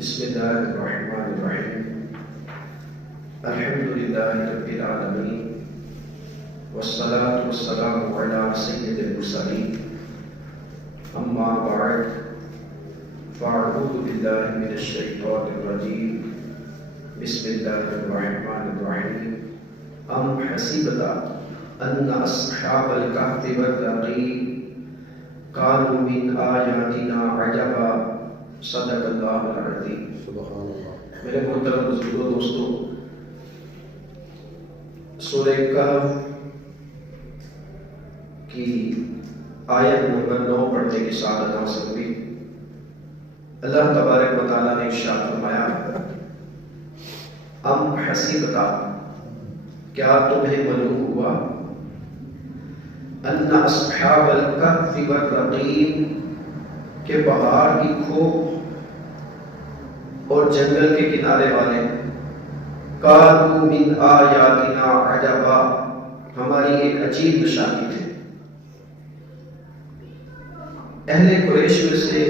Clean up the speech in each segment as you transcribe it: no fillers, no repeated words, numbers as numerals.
بسم الله الرحمن الرحيم الحمد لله رب العالمين والصلاة والسلام على سيد المرسلين أما بعد فأعوذ بالله من الشيطان الرجيم بسم الله الرحمن الرحيم أم حسبت أن أصحاب الكهف والرقيم قالوا من آياتنا عجبا صدق اللہ العظیم۔ سبحان اللہ۔ میرے محترم بزرگوں دوستو، سورہ کہف کی آیت نمبر 9 پڑھنے کے ساتھ حاصل ہوئی۔ اللہ تبارک و تعالیٰ نے ارشاد فرمایا، ام حسبتا، کیا تمہیں معلوم ہوا، ان اصحاب الکہف والرقیم، کہ پہاڑ کی کھوپ اور جنگل کے کنارے والے، قالوا من آیاتنا عجبا، ہماری ایک عجیب نشانی تھے۔ اہل قریش میں سے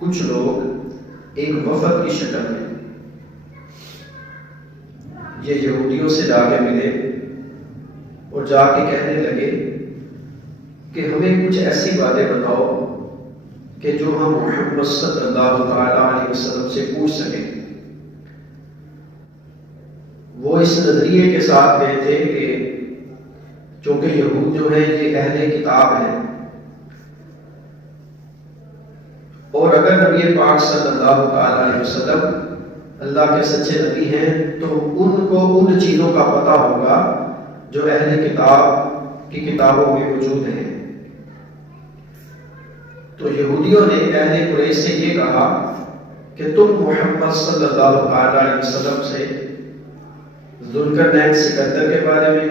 کچھ لوگ ایک وفد کی شکل میں یہ یہودیوں سے جا کے ملے اور جا کے کہنے لگے کہ ہمیں کچھ ایسی باتیں بتاؤ کہ جو ہم محمد صلی اللہ علیہ وسلم سے پوچھ سکیں۔ وہ اس نظریے کے ساتھ گئے تھے کہ چونکہ یہود جو ہیں یہ اہل کتاب ہیں، اور اگر نبی پاک صلی اللہ علیہ وسلم اللہ کے سچے نبی ہیں تو ان کو ان چیزوں کا پتہ ہوگا جو اہل کتاب کی کتابوں میں موجود ہیں۔ تو یہودیوں نے اہل قریش سے یہ کہا کہ تم محمد صلی اللہ علیہ وسلم سے ذوالقرنین سکندر کے بارے میں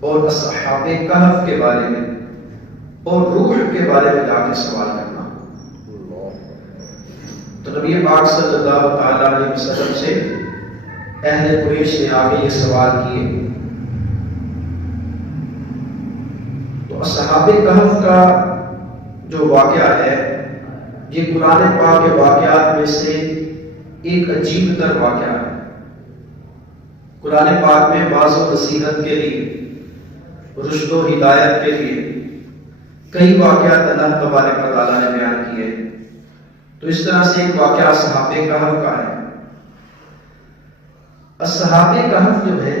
اور اصحاب کہف کے بارے میں اور روح کے بارے میں جا کے سوال کرنا۔ تو نبی پاک صلی اللہ علیہ وسلم سے اہل قریش نے آگے یہ سوال کیے۔ تو اصحاب کہف کا جو واقعہ ہے یہ قرآن پاک کے واقعات میں سے ایک عجیب تر واقعہ ہے۔ قرآن پاک میں بعض و نصیحت کے لیے، رشد و ہدایت کے لیے کئی واقعات اللہ تبارک و تعالیٰ نے بیان کیے۔ تو اس طرح سے ایک واقعہ اصحاب کہف کا ہے۔ اصحاب کہف جو ہے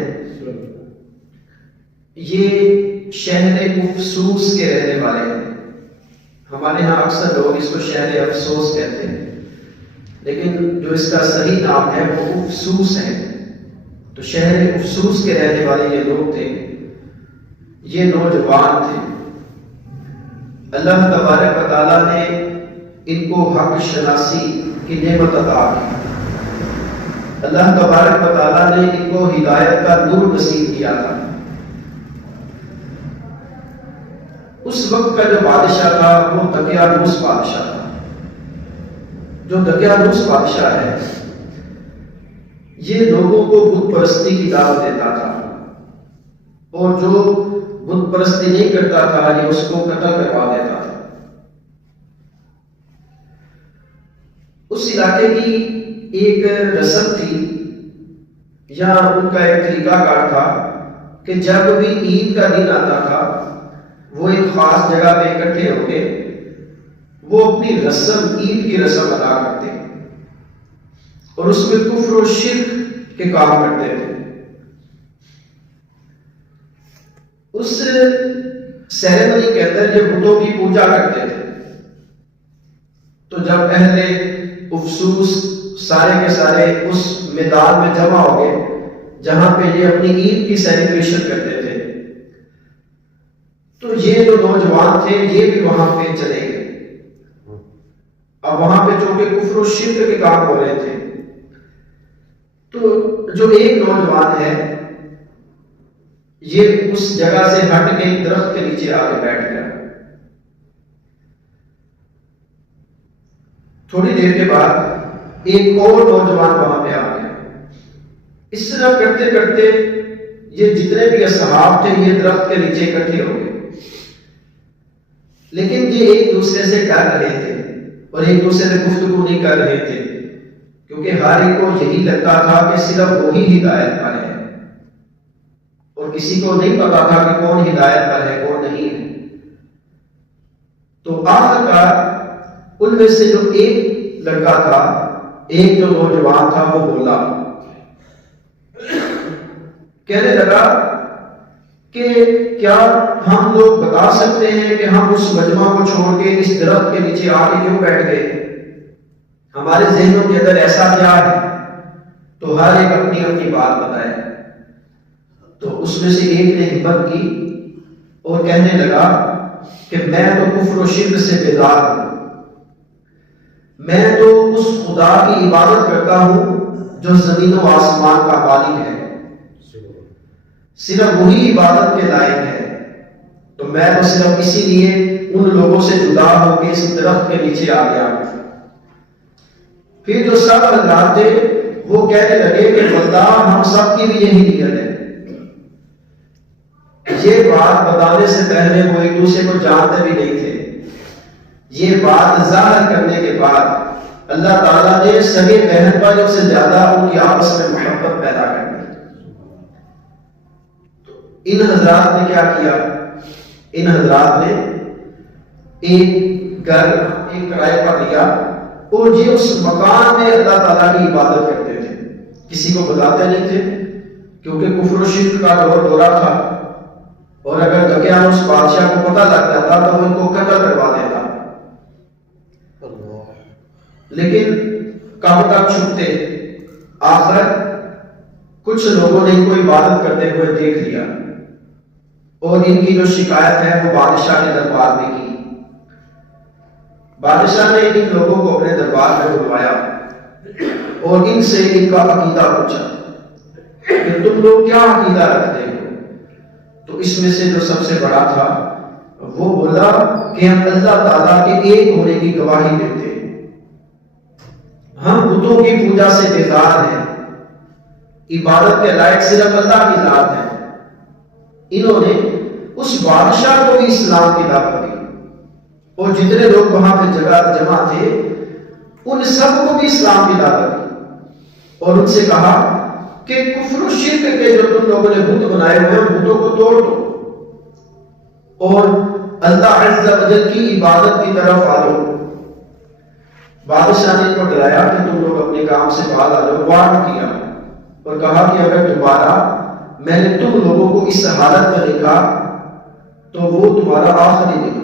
یہ شہر افسوس کے رہنے والے ہیں۔ ہمارے ہاں اکثر لوگ اس کو شہر افسوس کہتے ہیں، لیکن جو اس کا صحیح نام ہے وہ افسوس ہے۔ تو شہر افسوس کے رہنے والے یہ لوگ تھے، یہ نوجوان تھے۔ اللہ تبارک و تعالیٰ نے ان کو حق شناسی کی نعمت عطا کی۔ اللہ تبارک و تعالیٰ نے ان کو ہدایت کا نور نصیب کیا تھا۔ اس وقت کا جو بادشاہ تھا وہ دقیانوس بادشاہ تھا۔ جو دقیانوس بادشاہ ہے یہ لوگوں کو بت پرستی کی دعوت دیتا تھا، اور جو بت پرستی نہیں کرتا تھا یہ اس کو قتل کروا دیتا تھا۔ اس علاقے کی ایک رسم تھی یا ان کا ایک طریقہ کار تھا کہ جب بھی عید کا دن آتا تھا وہ ایک خاص جگہ پہ اکٹھے ہو کے وہ اپنی رسم، عید کی رسم ادا کرتے اور اس میں کفر و شرک کے کام کرتے تھے۔ اس سیریمنی کے اندر یہ بتوں کی پوجا کرتے تھے۔ تو جب اہل افسوس سارے کے سارے اس میدان میں جمع ہو گئے جہاں پہ یہ اپنی عید کی سیلیبریشن کرتے تھے، تو یہ جو نوجوان تھے یہ بھی وہاں پہ چلے گئے۔ اب وہاں پہ چونکہ کفر و شرک کے کام ہو رہے تھے، تو جو ایک نوجوان ہے یہ اس جگہ سے ہٹ کے ایک درخت کے نیچے آ کے بیٹھ گیا۔ تھوڑی دیر کے بعد ایک اور نوجوان وہاں پہ آ گیا۔ اس طرح کرتے کرتے یہ جتنے بھی اصحاب تھے یہ درخت کے نیچے اکٹھے ہو گئے، لیکن یہ ایک دوسرے سے ڈر رہے تھے اور ایک دوسرے سے گفتگو نہیں کر رہے تھے، کیونکہ ہر ایک کو یہی لگتا تھا کہ صرف وہی ہدایت پر ہے، اور کسی کو نہیں پتا تھا کہ کون ہدایت پر ہے کون نہیں ہے۔ تو آخرکار ان میں سے جو ایک لڑکا تھا، ایک جو نوجوان تھا، وہ بولا، کہنے لگا کہ کیا ہم لوگ بتا سکتے ہیں کہ ہم اس مجمع کو چھوڑ کے اس درخت کے نیچے آ کے کیوں بیٹھ گئے؟ ہمارے ذہنوں کے اندر ایسا کیا ہے؟ تو ہر ایک اپنی اپنی بات بتائے۔ تو اس میں سے ایک نے ہمت کی اور کہنے لگا کہ میں تو کفر و شرک سے بیزار ہوں، میں تو اس خدا کی عبادت کرتا ہوں جو زمین و آسمان کا مالک ہے، صرف وہی عبادت کے لائق ہے۔ تو میں تو صرف اسی لیے ان لوگوں سے جدا ہو کے اس درخت کے نیچے آ گیا۔ پھر جو سب حضرات تھے وہ کہنے لگے کہ بندہ ہم سب کی بھی یہی نیت ہے۔ یہ بات بتانے سے پہلے وہ ایک دوسرے کو جانتے بھی نہیں تھے، یہ بات ظاہر کرنے کے بعد اللہ تعالیٰ نے سگے بہن بھائیوں سے زیادہ ان کی آپس میں محبت پیدا کر دی۔ ان حضرات نے کیا کیا؟ ان حضرات نے ایک گھر ایک کرائے پر لیا اور یہ اس مکان میں اللہ تعالیٰ کی عبادت کرتے تھے، کسی کو بتاتے نہیں تھے، کیونکہ کفر و شرک کا دورہ تھا، اور اگر دکیان اس بادشاہ کو پتہ لگ جاتا تو وہ ان کو قتل کروا دیتا۔ لیکن کب تک چھپتے؟ آخر کچھ لوگوں نے ان کو عبادت کرتے ہوئے دیکھ لیا اور ان کی جو شکایت ہے وہ بادشاہ کے دربار میں کی۔ بادشاہ نے ان لوگوں کو اپنے دربار میں بلوایا اور ان سے ان کا عقیدہ پوچھا کہ تم لوگ کیا عقیدہ رکھتے ہو؟ تو اس میں سے جو سب سے بڑا تھا وہ بولا کہ ہم اللہ تعالیٰ کے ایک ہونے کی گواہی دیتے ہیں، ہم بتوں کی پوجا سے بیزار ہیں، عبادت کے لائق صرف اللہ کی ذات ہے۔ انہوں نے اس بادشاہ کو بھی اسلام کی دعوت دی اور جتنے لوگ وہاں پہ جمع تھے ان سب کو بھی اسلام کی دعوت دی اور ان سے کہا کہ کفر و شرک کے جو تم لوگوں نے بت بنائے ہوئے ہیں بتوں کو توڑ دو اور اللہ عز و جل کی عبادت کی طرف آ جاؤ۔ بادشاہ نے ان کو ڈرایا کہ تم لوگ اپنے کام سے باز آ جاؤ، وارن کیا اور کہا کہ اگر دوبارہ میں نے تم لوگوں کو اس حالت میں دیکھا تو وہ تمہارا آخری دن،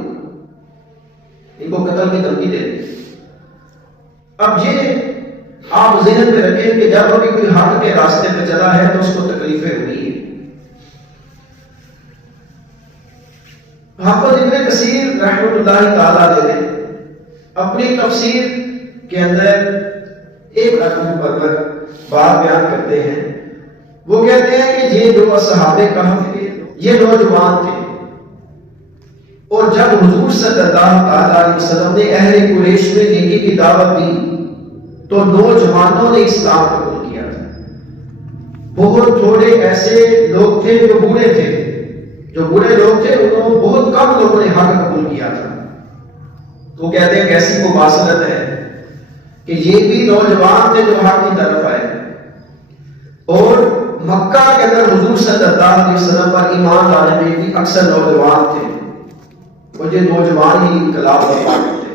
ان کو قتل کی دھمکی دے دی۔ اب یہ آپ ذہن میں رکھیں کہ جب ابھی کوئی حق کے راستے پہ چلا ہے تو اس کو تکلیفیں ہوئی ہیں۔ حافظ ابن کثیر رحمۃ اللہ تعالیٰ علیہ اپنی تفسیر کے اندر ایک رقم پر بات بیان کرتے ہیں۔ وہ کہتے ہیں کہ یہ جو اصحاب کہف تھے یہ نوجوان تھے، اور جب حضور صلی اللہ علیہ وسلم نے اہل قریش میں نیکی کی دعوت دی تو نوجوانوں نے اسلام قبول کیا تھا۔ بہت تھوڑے ایسے لوگ تھے جو بوڑھے تھے، جو بوڑھے لوگ تھے انہوں بہت کم لوگوں نے حق قبول کیا تھا۔ تو کہتے ہیں کیسی مباصرت ہے کہ یہ بھی نوجوان تھے جو حق کی طرف آئے، اور مکہ کے اندر حضور صلی اللہ علیہ وسلم پر ایمان لانے میں بھی اکثر نوجوان تھے، اور یہ نوجوان ہی انقلاب برپا کرتے۔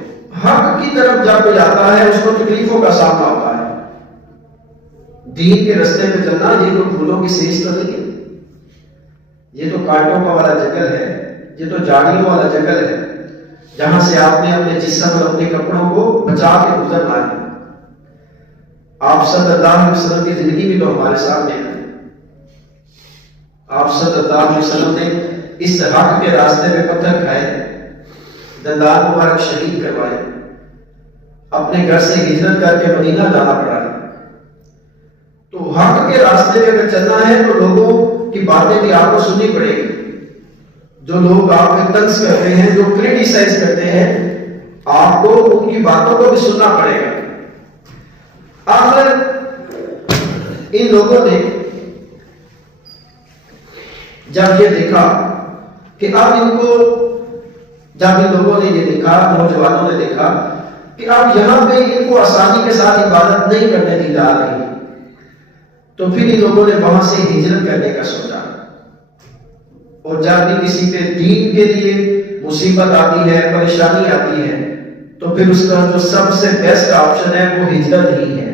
حق کی طرف جب کوئی آتا ہے اس کو تکلیفوں کا سامنا ہوتا ہے۔ دین کے رستے پہ چلنا یہ تو پھولوں کی سیج تو نہیں ہے، یہ تو کانٹوں کا والا جنگل ہے، یہ تو جھاڑیوں والا جنگل ہے جہاں سے آپ نے اپنے جسم اور اپنے کپڑوں کو بچا کے گزرنا ہے۔ آپ صلی اللہ علیہ وسلم کی زندگی بھی تو ہمارے سامنے ہے۔ آپ صلی اللہ علیہ وسلم نے اس حق کے راستے میں پتھر کھائے، دندان مبارک شہید کروائے، اپنے گھر سے ہجرت کر کے مدینہ جانا پڑا ہے۔ تو حق کے راستے میں اگر چلنا ہے تو لوگوں کی باتیں بھی آپ کو سننی پڑے گی۔ جو لوگ آپ پہ طنز کرتے ہیں، جو کرٹیسائز کرتے ہیں، آپ کو ان کی باتوں کو بھی سننا پڑے گا۔ آخر ان لوگوں نے جب یہ دیکھا کہ اب ان کو، جب ان لوگوں نے یہ دیکھا، نوجوانوں نے دیکھا کہ اب یہاں پہ ان کو آسانی کے ساتھ عبادت نہیں کرنے دی جا رہی، تو پھر ان لوگوں نے وہاں سے ہجرت کرنے کا سوچا۔ اور جب بھی کسی پہ دین کے لیے مصیبت آتی ہے، پریشانی آتی ہے، تو پھر اس کا جو سب سے بیسٹ آپشن ہے وہ ہجرت ہی ہے۔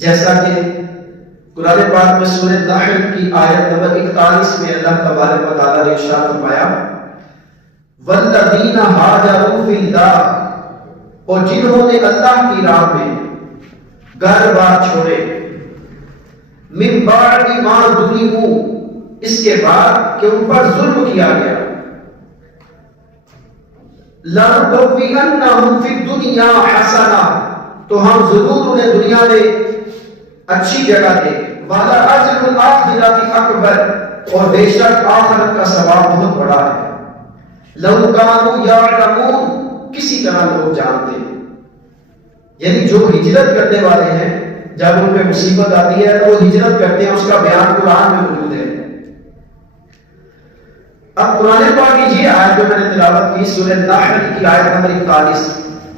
جیسا کہ قرآن پاک میں سورہ نحل کی آیت نمبر 41 میں اللہ تبارک و تعالیٰ نے ارشاد فرمایا، وَالَّذِينَ هَاجَرُوا فِي اللَّهِ، اور جنہوں نے اللہ کی راہ میں گھر بار چھوڑے، مِن بَعْدِ مَا ظُلِمُوا، اس کے بعد کہ ان پر ظلم کیا گیا، لَنُبَوِّئَنَّهُمْ فِي الدُّنْيَا حَسَنَةً، تو ہم ضرور انہیں دنیا میں اچھی جگہ دیں گے، وَلَأَجْرُ الْآخِرَةِ أَكْبَرُ، اور بے شک آخرت کا ثواب بہت بڑا ہے، لَوْ كَانُوا يَعْلَمُونَ، کسی طرح لوگ جانتے ہیں۔ یعنی جو ہجرت کرنے والے ہیں، جب ان پہ مصیبت آتی ہے تو وہ ہجرت کرتے ہیں، اس کا بیان قرآن میں موجود ہے۔ اب قرآن پاک کی یہ آیت جو میں نے تلاوت کی سورہ نحل کی آیت نمبر 41،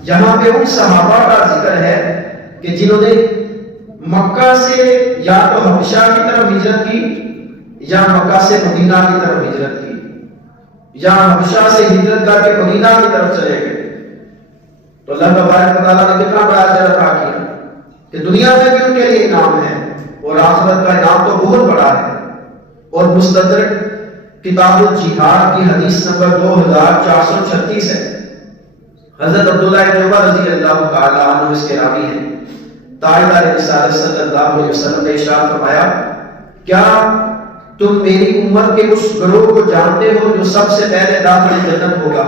یہاں پہ ان صحابہ کا ذکر ہے کہ جنہوں نے مکہ سے یا تو حبشہ کی طرف ہجرت کی، یا مکہ سے مدینہ کی طرف ہجرت کی، یا حبشہ سے ہجرت کر کے مدینہ کی طرف چلے گئے۔ تو اللہ تبارک و تعالیٰ نے کتنا بڑا اجر عطا کیا کہ دنیا میں بھی ان کے لیے انعام ہے، اور آخرت کا انعام تو بہت بڑا ہے۔ اور مستدرک کتاب الجہاد کی حدیث نمبر 2436 ہے، حضرت عبداللہ بن عمر رضی اللہ تعالی عنہ اس کے راوی ہیں، تاجدار رسالت صلی اللہ علیہ وسلم نے ارشاد فرمایا، کیا تم میری امت کے اس گروہ کو جانتے ہو جو سب سے پہلے داخل جنت ہوگا؟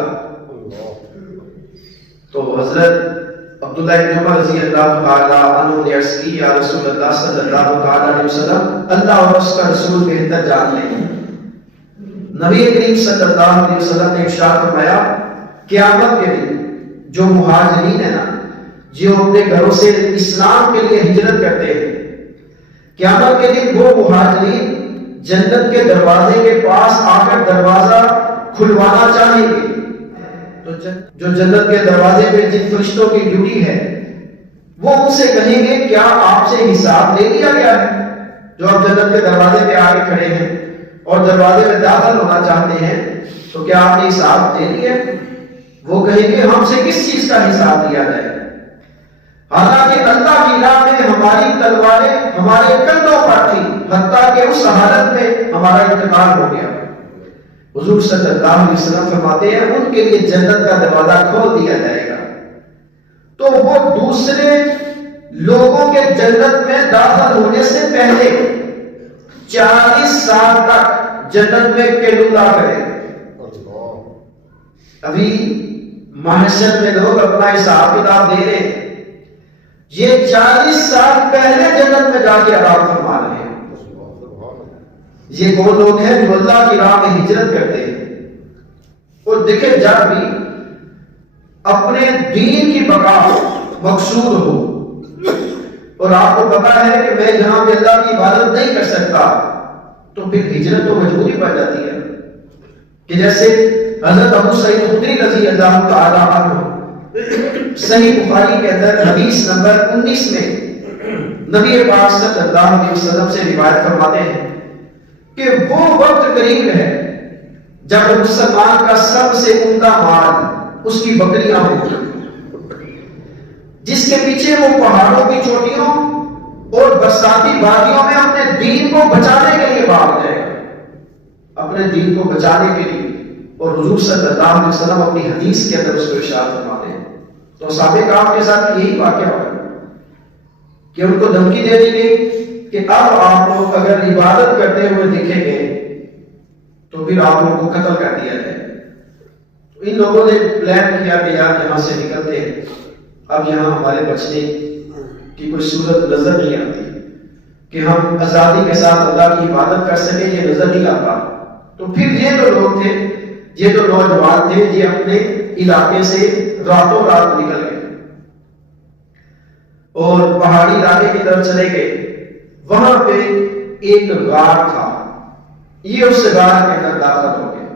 تو حضرت عبداللہ بن عمر رضی اللہ تعالی عنہ نے عرض کی، یا رسول اللہ صلی اللہ تعالی علیہ وسلم، اللہ اور اس کا رسول بہتر جانتے ہیں۔ نبی کریم صلی اللہ علیہ وسلم نے ارشاد فرمایا، قیامت کے دن جو مہاجرین ہیں نا، جو اپنے گھروں سے اسلام کے لیے ہجرت کرتے ہیں، قیامت کے دن وہ مہاجرین جنت کے دروازے کے پاس آ کر دروازہ کھلوانا چاہیں گے، تو جو جنت کے دروازے پہ جن فرشتوں کی ڈیوٹی ہے وہ ان سے کہیں گے، کیا آپ سے حساب لے لیا گیا ہے؟ جو آپ جنت کے دروازے پہ آ کے کھڑے ہیں اور دروازے میں داخل ہونا چاہتے ہیں، تو کیا آپ نے حساب دے لیا؟ وہ کہیں گے، ہم سے کس چیز کا حساب دیا جائے؟ حالانکہ اللہ کی راہ میں ہماری تلواریں ہمارے کندھوں پر تھی، حتیٰ کہ اس حالت میں ہمارا انتقال ہو گیا۔ حضور صلی اللہ علیہ وسلم فرماتے ہیں، ان کے لیے جنت کا دروازہ کھول دیا جائے گا، تو وہ دوسرے لوگوں کے جنت میں داخل ہونے سے پہلے 40 سال تک جنت میں قیلولہ کریں۔ ابھی محشر میں لوگ اپنا حساب کتاب دے رہے ہیں، یہ 40 سال پہلے جنت میں جا کے آرام فرما رہے ہیں۔ یہ وہ لوگ ہیں جو اللہ کی راہ میں ہجرت کرتے ہیں، اور دیکھیں جب بھی اپنے دین کی بقا مقصود ہو، اور آپ کو پتا ہے کہ میں یہاں پہ اللہ کی عبادت نہیں کر سکتا، تو پھر ہجرت تو مجبوری پڑ جاتی ہے۔ کہ جیسے حضرت ابو سعید خدری رضی اللہ تعالی عنہ صحیح بخاری کے اندر حدیث نمبر 19 میں نبی پاک صلی اللہ علیہ وسلم سے روایت فرماتے ہیں کہ وہ وقت قریب ہے جب مسلمان کا سب سے عمدہ مال اس کی بکریاں ہوں، جس کے پیچھے وہ پہاڑوں کی چوٹیوں اور برساتی وادیوں میں اپنے دین کو بچانے کے لیے بھاگ جائے گا، اپنے دین کو بچانے کے لیے۔ اور حضور صلی اللہ علیہ وسلم اپنی حدیث کے اندر اس کو ارشاد فرماتے ہیں۔ تو صحابہ کرام کے ساتھ یہی واقعہ ہوا کہ ان کو دھمکی دے دی گئی کہ اب آپ لوگ اگر عبادت کرتے ہوئے دیکھیں گے تو پھر آپ لوگوں کو قتل کر دیا جائے۔ ان لوگوں نے پلان کیا کہ یار یہاں سے نکلتے ہیں، اب یہاں ہمارے بچنے کی کوئی صورت نظر نہیں آتی کہ ہم آزادی کے ساتھ اللہ کی عبادت کر سکیں، یہ نظر نہیں آتا۔ تو پھر یہ جو لوگ تھے، یہ جو نوجوان تھے، یہ اپنے علاقے سے راتوں رات نکل گئے اور پہاڑی علاقے کی طرف چلے گئے۔ وہاں پہ ایک غار تھا، یہ اس غار کے اندر داخل ہو گئے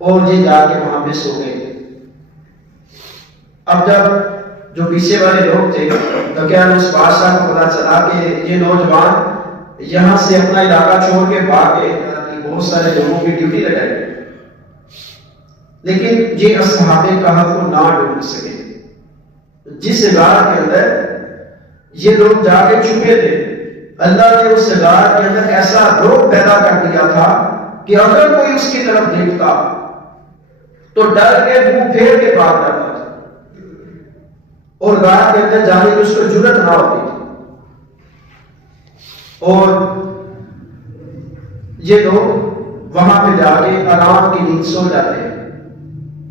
اور یہ جا کے وہاں پہ سو گئے۔ اب جب جو پیچھے والے لوگ تھے تو کیا اس بادشاہ کو پتا چلا کہ یہ نوجوان یہاں سے اپنا علاقہ چھوڑ کے بھاگ گئے، بہت سارے لوگوں کی ڈیوٹی لگائی، لیکن یہ اصحاب کہف کو نہ ڈھونڈ سکے۔ جس غار کے اندر یہ لوگ جا کے چھپے تھے، اللہ نے اس غار کے اندر ایسا رعب پیدا کر دیا تھا کہ اگر کوئی اس کی طرف دیکھتا تو ڈر کے منہ پھیر کے بھاگ جاتا تھا، اور غار کے اندر جانے کی اس کو جرت نہ ہوتی تھی۔ اور یہ لوگ وہاں پہ جا کے آرام کی نیند سو جاتے ہیں۔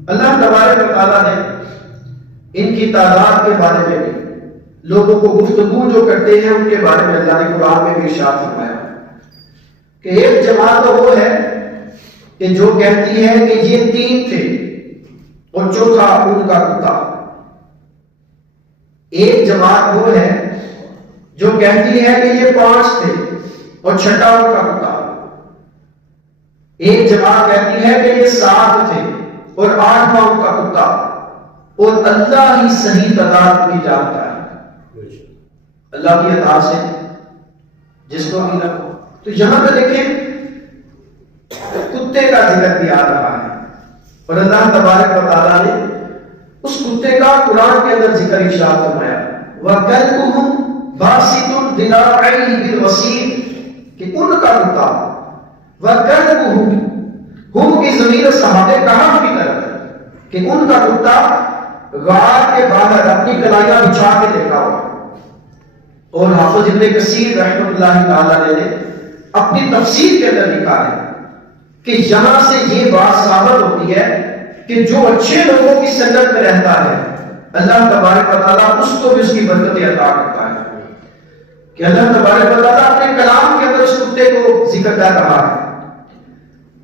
اللہ تبارک و تعالیٰ نے ان کی تعداد کے بارے میں بھی، لوگوں کو گفتگو جو کرتے ہیں ان کے بارے میں اللہ نے قرآن میں بھی ارشاد فرمایا کہ ایک جماعت تو وہ ہے کہ جو کہتی ہے کہ یہ 3 تھے اور چوتھا ان کا کتا۔ ایک جماعت وہ ہے جو کہتی ہے کہ یہ 5 تھے اور چھٹا ان کا کتا۔ ایک جماعت کہتی ہے کہ یہ 7 تھے اور 8واں ان کا کتا، اور اللہ ہی صحیح تعداد بھی جانتا ہے، اللہ کی عطا سے جس کو بھی لگو۔ تو یہاں پہ دیکھیں کتے کا ذکر بھی آ رہا ہے، اور اللہ تبارک و تعالیٰ نے اس کتے کا قرآن کے اندر ذکر ارشاد فرمایا، وَكَلْبُهُمْ بَاسِطٌ ذِرَاعَيْهِ بِالْوَصِيدِ، کہ ان کا کتا، وَكَلْبُهُمْ ہم کی ضمیر صحابہ کہف کی طرف ہے کہ ان کا کتا غار کے باہر اپنی کلائیاں بچھا کے دیکھا ہوا۔ اور حافظ ابن کثیر رحمۃ اللہ تعالی نے اپنی تفسیر کے اندر لکھا ہے کہ یہاں سے یہ بات ثابت ہوتی ہے کہ جو اچھے لوگوں کی سنگت میں رہتا ہے اللہ تبارک و تعالیٰ اس کو بھی اس کی برکتیں عطا کرتا ہے، کہ اللہ تبارک و تعالیٰ اپنے کلام کے اندر اس کتے کو ذکر کر رہا ہے۔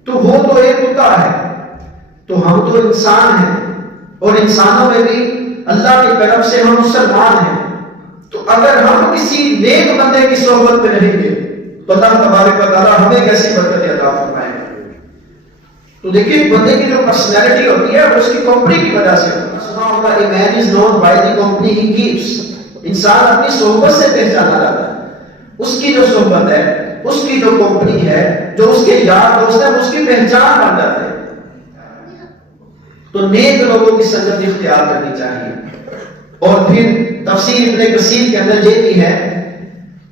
تو وہ تو ایک کتا ہے، تو ہم تو انسان ہیں، اور انسانوں میں بھی اللہ کی طرف سے ہم مسلمان ہیں، تو اگر ہم کسی نیک بندے کی صحبت میں رہیں گے تو اللہ تبارک و تعالیٰ ہمیں کیسی برکت عطا فرمائے گا۔ تو دیکھیے بندے کی جو پرسنالٹی ہوتی ہے وہ اس کی کمپنی کی وجہ سے ہوتی ہے۔ سنا ہوگا a man is known by the company he keeps، انسان اپنی صحبت سے پہچانا جاتا ہے، اس کی جو صحبت ہے، اس کی جو کمپنی ہے، جو اس کے یار دوست ہیں، اس کی پہچان بن جاتے ہیں۔ تو نیک لوگوں کی سنگت اختیار کرنی چاہیے۔ اور پھر تفسیر ابن کثیر کے اندر یہ بھی ہے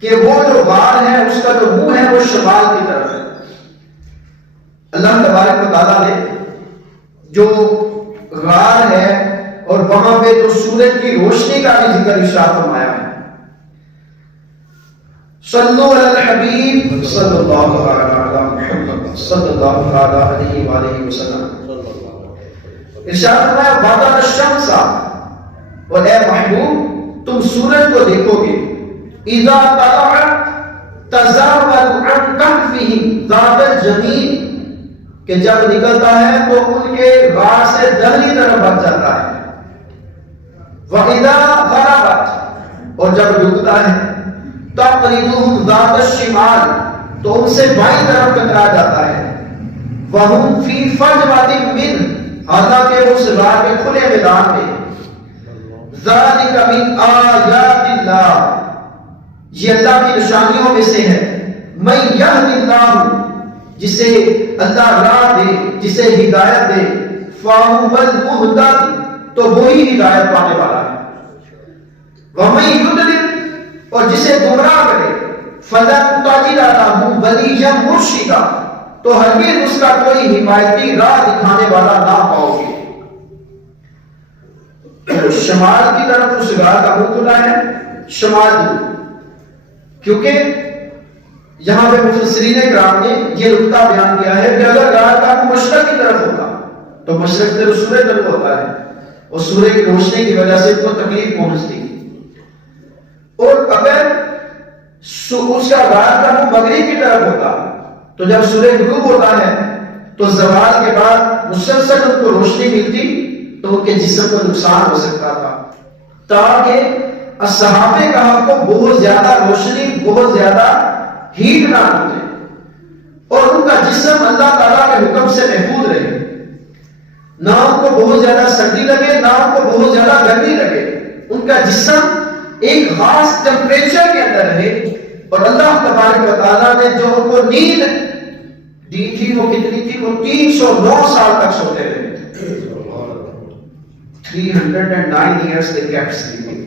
کہ وہ جو غار ہے اس کا جو منہ ہے وہ شمال کی طرف ہے۔ اللہ تبارک و تعالیٰ نے جو غار ہے اور وہاں پہ جو سورج کی روشنی کا بھی ذکر ارشاد فرمایا ہے۔ صلو علی الحبیب صلی اللہ علیہ محمد صلی اللہ علیہ وآلہ وسلم۔ ارشاد فرمایا وَضَعَ الشَّمْسَ، اور اے محبوب تم سورج کو دیکھو گے، اِذَا طَلَعَتْ تَزَاوَرُ عَنْ كَهْفِهِمْ ذَاتَ الْجَمِيلِ، کہ جب نکلتا ہے تو ان کے غار سے دہلی طرف بچ جاتا ہے۔ وَإِذَا غَرَبَتْ، اور جب ڈوبتا ہے، تَقْرِضُهُمْ ذَاتَ الشِّمَالِ، تو ان سے بائیں طرف ٹکرا جاتا ہے۔ وَهُمْ فِي فَجْوَةٍ مِّنْهُ، حالانکہ اس غار کے کھلے میدان میں۔ ذَلِكَ مِنْ آیَاتِ اللَّهِ، یہ اللہ کی نشانیوں میں سے ہے۔ مَن يَهْدِ اللَّهُ، جسے اللہ راہ دے، جسے ہدایت دے، فَهُوَ الْمُهْتَدِ، تو وہی ہدایت پانے والا ہے۔ وَمَن يُضْلِلْ، اور جسے گمراہ کرے، فَلَن تَجِدَ لَهُ وَلِيًّا مُرْشِدًا، تو ہرگز اس کا کوئی حمایتی راہ دکھانے والا نہ پاؤ گے۔ شمال کی طرف اس غار کا منہ کھلا ہے، شمال، کیونکہ یہاں پہ مفسرین کرام نے یہ نقطہ بیان کیا ہے کہ اگر غار کا منہ مشرق کی طرف ہوتا تو مشرق سے سورج طلوع ہوتا ہے اور سورج کی روشنی کی وجہ سے ان کو تکلیف پہنچتی، اور اگر اس کا غار کا منہ مغرب کی طرف ہوتا تو جب سورج غروب ہوتا ہے تو زوال کے بعد مسلسل ان کو روشنی ملتی تو ان کے جسم کو نقصان ہو سکتا تھا، تاکہ اصحاب کہف کو بہت زیادہ روشنی، بہت زیادہ ہیٹ نہ پہنچے اور ان کا جسم اللہ تعالیٰ کے حکم سے محفوظ رہے۔ نہ ان کو بہت زیادہ سردی لگے نہ ان کو بہت زیادہ گرمی لگے، ان کا جسم ایک خاص ٹیمپریچر کے اندر رہے. اور اللہ تبارک و تعالیٰ نے جو ان کو نیند دی تھی وہ کتنی تھی؟ وہ 309 سال تک سوتے رہے. 309 years they kept sleeping.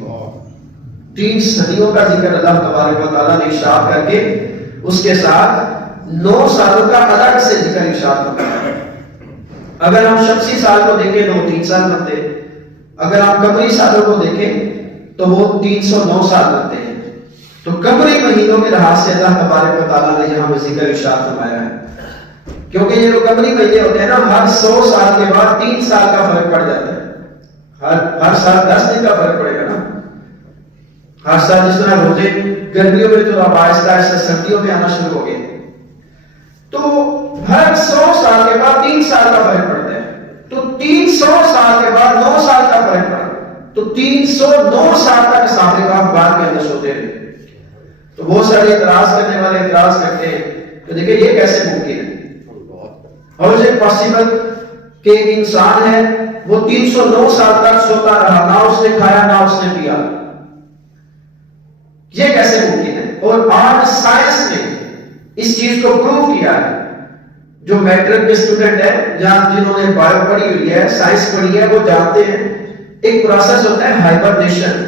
3 صدیوں کا ذکر اللہ تبارک و تعالیٰ نے ارشاد کر کے اس کے ساتھ 9 سالوں کا الگ سے ذکر ارشاد کرتا ہے. اگر ہم شخصی سال کو دیکھیں تو 3 سال بنتے ہیں، اگر ہم قمری سالوں کو دیکھیں تو وہ 309 سال بنتے ہیں. تو قمری مہینوں کے لحاظ سے اللہ تبارک و تعالیٰ نے یہاں پہ ذکر ارشاد فرمایا ہے، کیونکہ یہ جو قمری مہینے ہوتے ہیں نا، ہر 100 سال کے بعد 3 سال کا فرق پڑ جاتا ہے. ہر سال 10 دن کا فرق پڑے گا نا. ہر سال جس طرح روزے گرمیوں میں تو اب آہستہ آہستہ سردیوں میں آنا شروع ہو گئے، تو ہر 100 سال کے بعد 3 سال کا فرق پڑتا ہے. تو 300 سال کے بعد 9 سال کا فرق پڑا، تو 309 سال تک صحابہ کرام بعد کے اندر سوتے رہے. تو بہت سارے اعتراض کرنے والے اعتراض کرتے ہیں کہ دیکھیں یہ کیسے ممکن ہے، اور اسے پاسبل کہ ایک انسان ہے وہ 309 سال تک سوتا رہا، نہ اس نے کھایا نہ اس نے پیا، یہ کیسے ممکن ہے؟ اور آج سائنس نے اس چیز کو پروو کیا ہے. جو میٹرک کے اسٹوڈنٹ ہے جنہوں نے بایو پڑھی ہوئی ہے، سائنس پڑھی ہے، وہ جانتے ہیں ایک پروسیس ہوتا ہے ہائبرنیشن.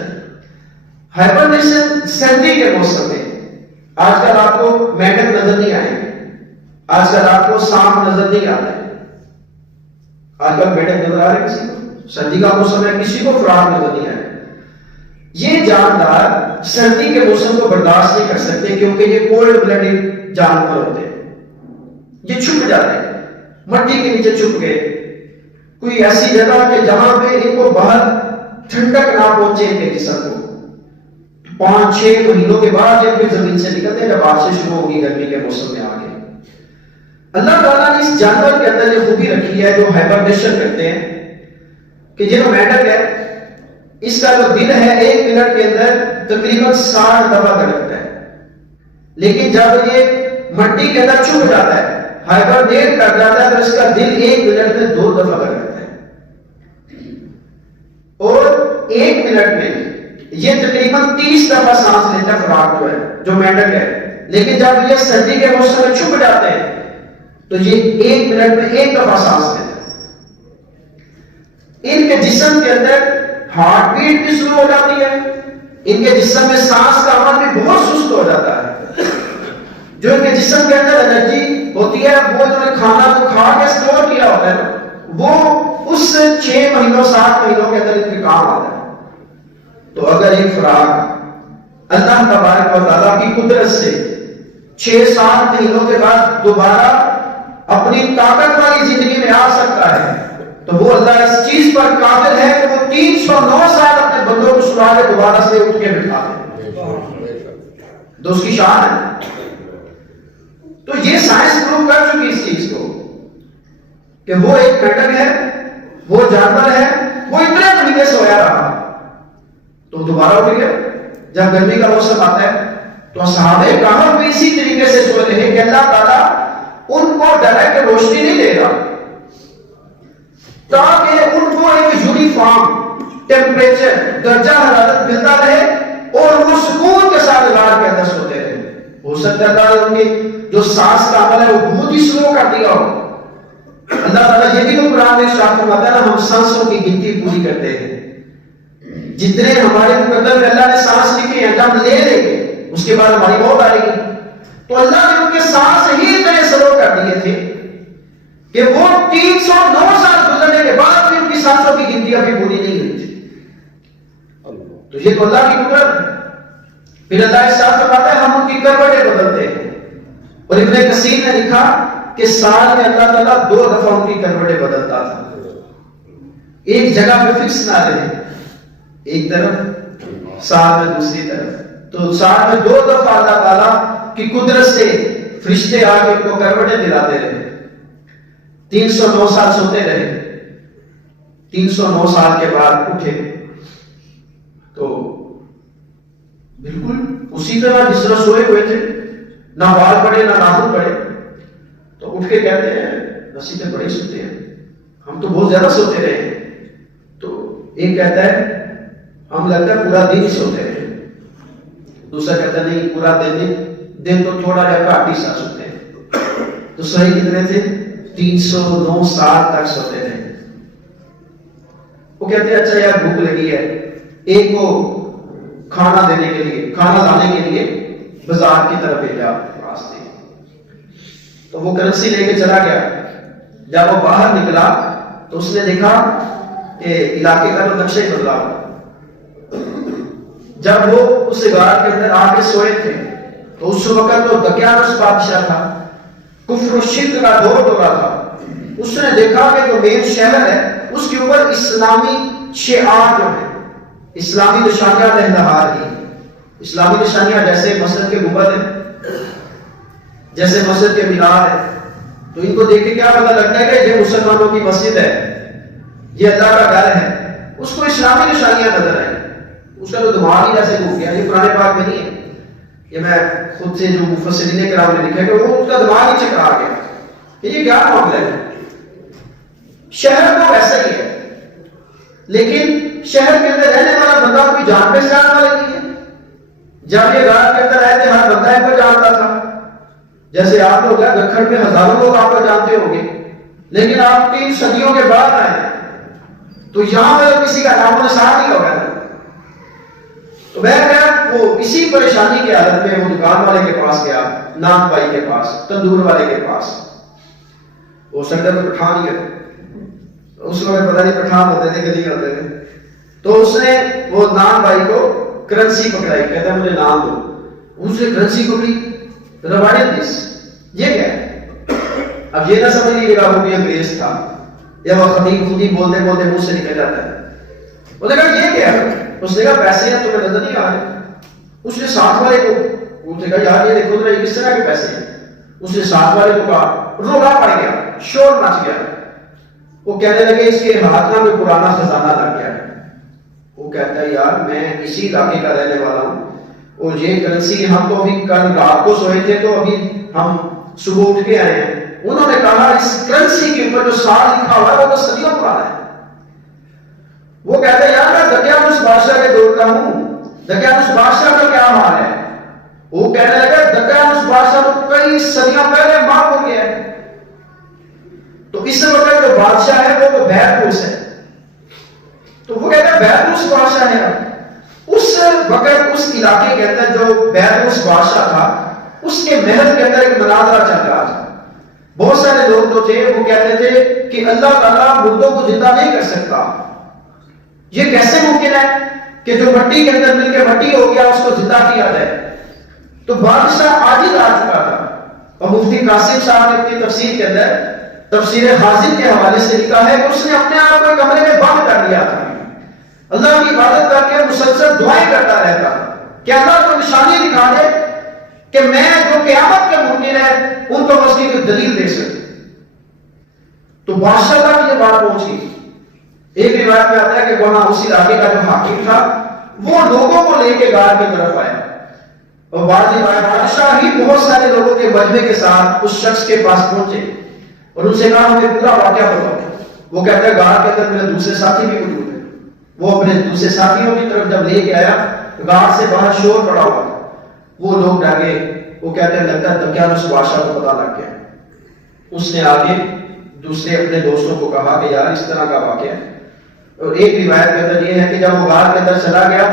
ہائبرنیشن سردی کے موسم میں، آج کل آپ کو میڈک نظر نہیں آئے گے، آج کل آپ کو سانپ نظر نہیں آتے. آج کل میڈک نظر آ رہے کسی کو؟ سردی کا موسم ہے، کسی کو فراق نظر نہیں آئے. یہ جاندار سردی کے موسم کو برداشت نہیں کر سکتے کیونکہ یہ کولڈ بلڈڈ جانور ہوتے ہیں. یہ چھپ جاتے ہیں، مٹی کے نیچے چھپ گئے، کوئی ایسی جگہ کہ جہاں پہ ان کو باہر ٹھنڈک نہ پہنچے ان کے جسم کو. 5-6 مہینوں کے بعد یہ پھر زمین سے نکلتے ہیں جب بارشیں شروع ہوگی گرمی کے موسم میں آگے. اللہ تعالیٰ نے اس جانور کے اندر یہ خوبی رکھی ہے جو ہائبرنیشن کرتے ہیں کہ جو میڈک ہے اس کا جو دل ہے 1 منٹ کے اندر تقریباً 60 دفعہ دھڑکتا ہے، لیکن جب یہ مٹی کے اندر چھپ جاتا ہے، ہائبرنیٹ کر جاتا ہے، تو اس کا دل 1 منٹ میں 2 دفعہ دھڑکتا ہے. اور 1 منٹ میں یہ تقریباً 30 دفعہ سانس لیتا ہے خوراک جو ہے جو میڈک ہے. لیکن جب یہ سردی کے موسم میں چھپ جاتے ہیں تو یہ 1 منٹ میں 1 دفعہ سانس لیتا ہے. ان کے جسم کے اندر ہارٹ بیٹ بھی شروع ہو جاتی ہے، ان کے جسم میں سانس کا عمل بھی بہت سست ہو جاتا ہے. جو ان کے جسم کے اندر انرجی ہوتی ہے وہ انہوں نے کھانا کو کھا کے اسٹور کیا ہوتا ہے، وہ اس 6 مہینوں 7 مہینوں کے اندر ان کے کام آتا ہے. تو اگر ایک فراق اللہ تبارک و تعالیٰ کی قدرت سے 6-7 مہینوں کے بعد دوبارہ اپنی طاقت والی زندگی میں آ سکتا ہے تو وہ اللہ اس چیز پر قادر ہے کہ وہ 309 سال اپنے بندوں کو سنا کے دوبارہ سے اٹھ کے بٹھا دے. تو اس کی شان ہے. تو یہ سائنس پروو کر چکی اس چیز کو کہ وہ ایک میٹر ہے، وہ جانور ہے، وہ اتنے مہینے سویا رہا تو دوبارہ اٹھ گیا. جب گرمی کا موسم آتا ہے تو صحابہ کرام بھی اسی طریقے سے سو رہے ہیں کہ اللہ تعالیٰ ان کو ڈائریکٹ روشنی نہیں دے گا تاکہ ان کو ایک یونیفارم ٹیمپریچر درجہ حرارت ملتا رہے اور وہ سکون کے ساتھ رات کے اندر سوتے رہے. ہو سکتا ہے ان کی جو سانس کا عمل ہے وہ بہت ہی سلو کر دیا ہو. اللہ تعالیٰ یہ بھی تو قرآن میں ارشاد فرماتا ہے نا، ہم سانسوں کی گنتی پوری کرتے ہیں. جتنے ہمارے مقدر میں اللہ نے سانس لکھی ہے جب لے لیں گے اس کے بعد ہماری موت آئے گی. تو اللہ نے ان کے سانس ہی اتنے سلو کر دیے تھے کہ وہ 309 سال گزرنے کے بعد بھی ان کی سانسوں کی گنتی ابھی پوری نہیں ہوئی تھی. تو یہ تو اللہ کی قدرت ہے. پھر اللہ ارشاد فرماتا ہے ہم ان کی کروٹیں بدلتے ہیں. اور ابن کثیر نے لکھا کہ سال میں اللہ تعالیٰ 2 دفعہ ان کی کروٹیں بدلتا تھا. ایک جگہ پہ فکس نہ رہے، ایک طرف سال میں دوسری طرف. تو سال میں 2 دفعہ اللہ تعالیٰ کی قدرت سے فرشتے آ کے ان کو کروٹیں دلاتے رہے. 309 سال سوتے رہے. 309 سال کے بعد اٹھے تو بالکل اسی طرح جس طرح سوئے ہوئے تھے، نہ بال پڑے نہ ناخن پڑے. تو اٹھ کے کہتے ہیں نصیب بڑے سوتے ہیں. ہم تو بہت زیادہ سوتے رہے. تو ایک کہتا ہے ہم لگتا ہے پورا دن سوتے رہے. دوسرا کہتا ہے نہیں پورا دن تو تھوڑا جا گھٹ ہی سا سوتے ہیں. تو صحیح کتنے تھے؟ 309 سال تک سوتے رہے. وہ کہتے ہیں اچھا یار بھوک لگی ہے, ایک کو کھانا دینے کے لیے, کھانا لانے کے لیے بازار کی طرف بھیجا راستے. تو وہ کرنسی لے کے چلا گیا. جب وہ باہر نکلا تو اس نے دیکھا کہ علاقے کا تو نقشہ ہی بدلا ہوا. جب وہ اس غار کے اندر آ کے سوئے تھے تو اس وقت تو دقیانوس بادشاہ تھا, کفر و شرک کا دور ہو رہا تھا. اس نے دیکھا کہ جو مین شہر ہے اس کے اوپر اسلامی شعار جو ہے, اسلامی نشانیاں لہلہا رہی ہیں. اسلامی نشانیاں جیسے مسجد کے گنبد ہیں, جیسے مسجد کے مینار ہیں. تو ان کو دیکھ کے کیا پتہ لگتا ہے کہ یہ مسلمانوں کی مسجد ہے, یہ اللہ کا گھر ہے. اس کو اسلامی نشانیاں نظر آئیں. اس کا تو دماغ ہی جیسے گھوم گیا. یہ قرآن پاک میں نہیں ہے, یہ میں خود سے جو مفسرین کرام نے لکھا ہے کہ وہ اس کا دماغ ہی چکرا گیا کہ یہ کیا معاملہ ہے. شہر تو ویسا ہی ہے, لیکن شہر کے اندر رہنے والا بندہ کوئی جان پہچان والا نہیں ہے. جب یہ غار کے اندر رہتے ہر بندہ ان کو جانتا تھا. جیسے آپ لوگ دکھن میں ہزاروں لوگ آپ کو جانتے ہوں گے, لیکن آپ 3 صدیوں کے بعد آئے تو یہاں پہ کسی کا نام و نشان نہیں ہوگا. تو میں وہ اسی پریشانی کی حالت میں وہ دکان والے کے پاس گیا, نان بھائی کے پاس, تندور والے کے پاس. وہ سکتا تو پٹھان ہی ہے, اس وقت پتہ نہیں پٹھان ہوتے تھے کہ نہیں ہوتے تھے. تو اس نے وہ نان بھائی کو کرنسی پکڑائی, کہتا ہے مجھے نام دو. اس نے کرنسی پکڑی, روایت دس, یہ کیا ہے؟ اب یہ نہ سمجھ لیجیے گا وہ بھی انگریز تھا یا وہ خطیب خود ہی بولتے بولتے منہ سے نکل جاتا ہے. اس نے کہا یہ کیا ہے؟ اس نے کہا پیسے ہیں تمہیں نظر نہیں آ رہے. اس نے ساتھ والے کو, اس نے کہا یار یہ دیکھو ذرا یہ کس طرح کے پیسے ہیں. اس نے ساتھ والے کو کہا, رولا پڑ گیا, شور مچ گیا. وہ کہنے لگے اس کے ہاتھ میں پرانا خزانہ لگ گیا ہے. وہ کہتا ہے یار میں اسی علاقے کا رہنے والا ہوں, اور یہ کرنسی ہم تو ابھی کل رات کو سوئے تھے تو ابھی ہم صبح اٹھ کے آئے ہیں. انہوں نے کہا اس کرنسی کے اوپر جو سال لکھا ہوا ہے وہ تو صدیوں پرانا ہے. وہ کہتے ہیں یار میں دقیانوس بادشاہ کے دور کا ہوں, دقیانوس بادشاہ کا کیا حال ہے؟ وہ کہنے لگے دقیانوس بادشاہ تو کئی صدیاں پہلے مار ہو گیا ہے. تو اس وقت جو بادشاہ ہے وہ تو بیرروس ہے. تو وہ کہتے ہیں بیرروس بادشاہ ہے. اس وقت اس علاقے کے اندر جو بیرروس بادشاہ تھا اس کے محل کے اندر ایک مناظرہ چل رہا تھا. بہت سارے لوگ جو تھے وہ کہتے تھے کہ اللہ تعالیٰ مردوں کو زندہ نہیں کر سکتا. یہ کیسے ممکن ہے کہ جو مٹی کے اندر مل کے مٹی ہو گیا اس کو زندہ کیا جائے؟ تو بادشاہ عاجز آ چکا تھا. اور مفتی قاسم صاحب نے اپنی تفسیر کے اندر تفسیر حاضر کے حوالے سے لکھا ہے کہ اس نے اپنے آپ کو کمرے میں بند کر لیا تھا, اللہ کی عبادت کر کے مسلسل دعائیں کرتا رہتا کہ اللہ کو نشانی دکھا دے کہ میں جو قیامت کے ممکن ہے ان کو اس کی دلیل دے سکوں. تو بادشاہ تک یہ بات پہنچی. ایک روایت میں آتا ہے کہ وہاں اسی علاقے کا جو حاکم تھا وہ لوگوں کو لے کے غار کی طرف آیا, اور بعض روایت بادشاہ ہی بہت سارے لوگوں کے مجمع کے ساتھ اس شخص کے پاس پہنچے اور ان سے کہا ہمیں پورا واقعہ بتاؤ. وہ کہتا ہے غار کے اندر میرے دوسرے ساتھی بھی موجود ہیں. وہ اپنے دوسرے ساتھیوں کی طرف جب لے کے آیا غار سے باہر شور پڑا ہوا تھا. وہ لوگ ڈر گئے. وہ کہتے ہیں لگتا ہے دقیانوس بادشاہ کو پتہ لگ گیا. اس نے آگے دوسرے اپنے دوستوں کو کہا کہ یار اس طرح کا واقعہ ہے. اور ایک روایت کے اندر یہ ہے کہ جب وہ غار کے اندر چلا گیا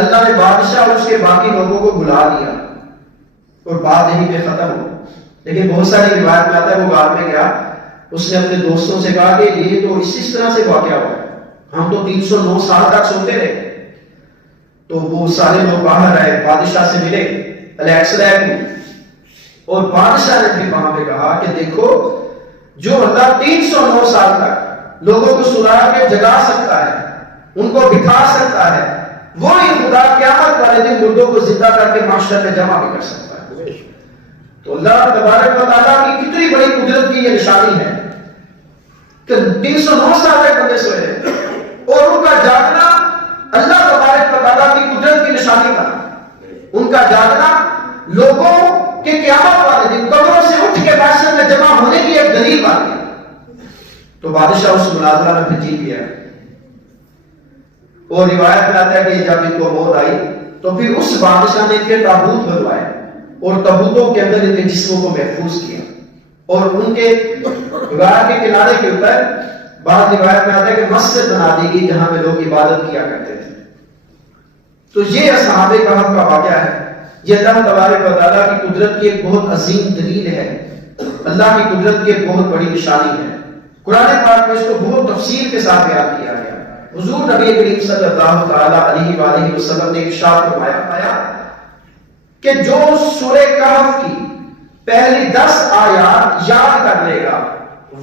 اللہ نے بادشاہ اور اس کے باقی لوگوں کو بلا لیا اور بات یہیں پہ ختم ہو. لیکن بہت ساری روایت میں آتا ہے وہ غار میں گیا, اس نے اپنے دوستوں سے کہا کہ یہ تو اسی طرح سے واقعہ ہوا ہے, ہم تو 309 سال تک سوتے رہے. تو وہ سارے لوگ باہر آئے, بادشاہ سے ملے اور بادشاہ نے بھی وہاں پہ کہا کہ دیکھو جو اللہ 309 سال تک لوگوں کو سلا کے جگا سکتا ہے, ان کو بٹھا سکتا ہے, وہی خدا قیامت والے دن مردوں کو زندہ کر کے معاشرے میں جمع بھی کر سکتا ہے. تو اللہ تبارک و تعالیٰ کی کتنی بڑی قدرت کی یہ نشانی ہے کہ 309 سال تک بندے سوئے ہیں اور ان کا جاگنا اللہ تبارک و تعالیٰ کی قدرت کی نشانی بنا. ان کا جاگنا لوگوں کے قیامت والے دن قبروں سے اٹھ کے معاشرے میں جمع ہونے کی ایک دلیل بن گئی. تو بادشاہ اس مناظرہ میں پھر جیت گیا. اور روایت میں آتا ہے کہ جب ان کو موت آئی تو پھر اس بادشاہ نے پھر تابوت بنوائے اور تابوتوں کے اندر ان کے جسموں کو محفوظ کیا اور ان کے غار کے کنارے کے اوپر بعض روایت میں آتا ہے کہ مسجد بنا دی گئی جہاں پہ لوگ عبادت کیا کرتے تھے. تو یہ اصحاب کہف کا واقعہ ہے. یہ اللہ تبارک و تعالیٰ کی قدرت کی ایک بہت عظیم دلیل ہے, اللہ کی قدرت کی ایک بہت بڑی نشانی ہے. قرآن پاک میں اس کو بہت تفصیل کے ساتھ بیان کیا گیا. حضور نبی کریم صلی اللہ تعالی علیہ وآلہ وسلم نے ارشاد فرمایا کہ جو سورہ کہف کی پہلی 10 آیات یاد کر لے گا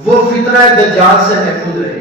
وہ فتنہ دجال سے محفوظ رہے